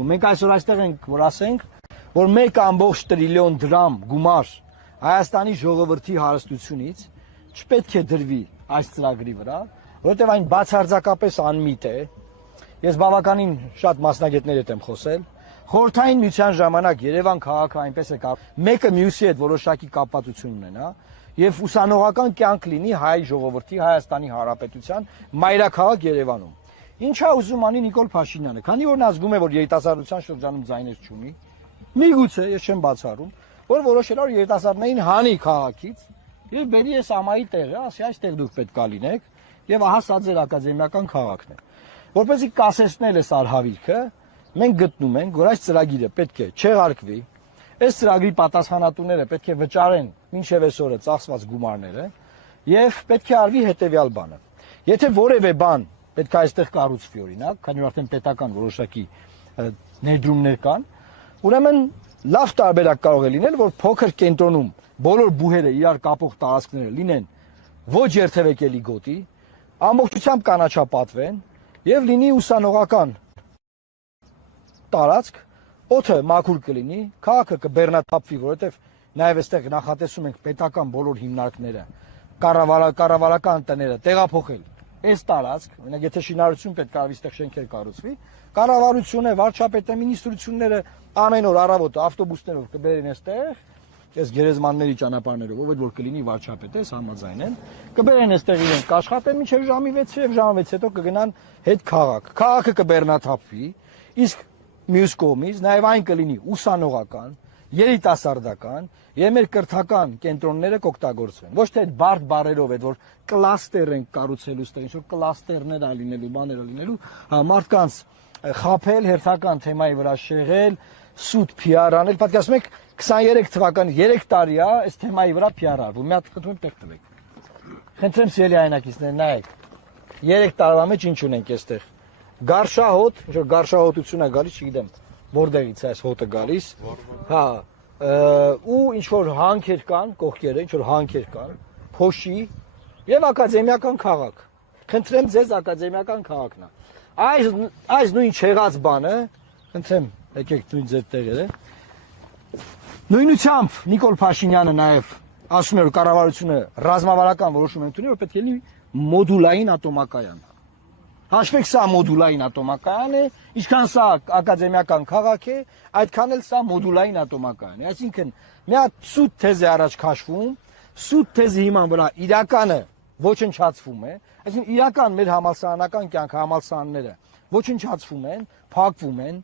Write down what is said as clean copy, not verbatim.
դեպքում մենք այսօր այստեղ ենք, որ ասենք, որ 1 տրիլիոն դրամ գումար Հայաստանի ժողովրդի հարստությունից չպետք է դրվի այս ծրագրի վրա, որովհետև այն բացարձակապես անմիտ է։ Ես բավականին շատ մասնագետների հետ եմ խոսել։ Խորհրդային միության ժամանակ Երևան քաղաքը այնպես է մեկը մյուսի հետ որոշակի կապվածություն ունենա եւ ուսանողական կյանք լինի հայ ժողովրդի Հայաստանի Հանրապետության մայրաքաղաք Երևանում։ Ինչա ուզում անի Նիկոլ Փաշինյանը, քանի որ նա զգում է, որ երիտասարդության շրջանում ձայներ չունի, միգուցե ես չեմ բացառում, որ որոշել որ երիտասարդներին հանի քաղաքից եւ բերի այս ամայի տեղը, ասի այստեղ դուք պետք է լինեք եւ ահա սա ձեր ակադեմիական քաղաքն է։ Որպեսզի կասեցնել այս արհավիրքը, մենք գտնում ենք, որ այս ծրագիրը պետք է չեղարկվի, այս ծրագրի պատասխանատուները պետք է վճարեն մինչև այսօրը ծախսված գումարները եւ պետք է արվի հետեւյալ բանը։ Եթե որևէ բան պետք է այստեղ կառուցվի օրինակ, քանի որ արդեն պետական որոշակի ներդրումներ կան, ուրեմն լավ տարբերակ կարող է լինել, որ փոքր կենտրոնում բոլոր բուհերը իրար կապող տարածքները լինեն ոչ երթևեկելի գոտի, ամբողջությամբ կանաչապատվեն եւ լինի ուսանողական տարածք, օդը մաքուր կլինի, քաղաքը կբեռնաթափվի, որովհետեւ նաեւ այստեղ նախատեսում ենք պետական բոլոր հիմնարկները, կառավարական տները տեղափոխել այս տարածք, օրինակ եթե շինարարություն պետք է արվի, այստեղ շենքեր կառուցվի, կառավարությունը, վարչապետը, մինիստրությունները ամեն օր առավոտը ավտոբուսներով կբերեն այստեղ, այս գերեզմանների ճանապարհներով, ով որ կլինի վարչապետը, համաձայն են, կբերեն այստեղ իրենք կաշխատեն մինչև ժամի 6 եւ ժամի 6 հետո կգնան հետ քաղաք։ Քաղաքը կբեռնաթափվի, իսկ մյուս կողմից նաեւ այն կլինի ուսանողական, երիտասարդական եւ մեր կրթական կենտրոնները կօգտագործվեն։ Ոչ թե բարդ բարերով այդ որ կլաստեր են կառուցելու, ստեղ ինչ որ կլաստերներ ա լինելու, բաներ ա լինելու, հա մարդկանց խափել, հերթական թեմայի վրա շեղել, սուտ PR անել, պատկերացնում եք 23 թվականի 3 տարի է այս թեմայի վրա PR արվում։ Մի հատ խնդրում տեղ տվեք։ Խնդրեմ սիրելի հայրենակիցներ, նայեք։ 3 տարվա մեջ ինչ ունենք այստեղ։ Գարշահոտ, ինչ որ գարշահոտություն է գալիս, չգիտեմ, որտեղից է այս հոտը գալիս։ Հա, ու ինչ որ հանքեր կան, կողքերը, ինչ որ հանքեր կան, փոշի եւ ակադեմիական քաղաք։ Խնդրեմ ձեզ ակադեմիական քաղաքն է։ Այս նույն չեղած բանը, խնդրեմ, եկեք նույն ձեր տեղերը։ Նույնությամբ Նիկոլ Փաշինյանը նաեւ ասում է, որ կառավարությունը ռազմավարական որոշում է ընդունել, որ պետք է լինի մոդուլային ատոմակայան։ Հաշվեք սա մոդուլային ատոմակայան է, ինչքան սա ակադեմիական քաղաք է, այդքան էլ սա մոդուլային ատոմակայան է։ Այսինքն մի հատ սուտ թեզ է առաջ քաշվում, սուտ թեզի հիման վրա իրականը ոչնչացվում է, այսինքն իրական մեր համալսարանական կյանքը, համալսարանները ոչնչացվում են, փակվում են,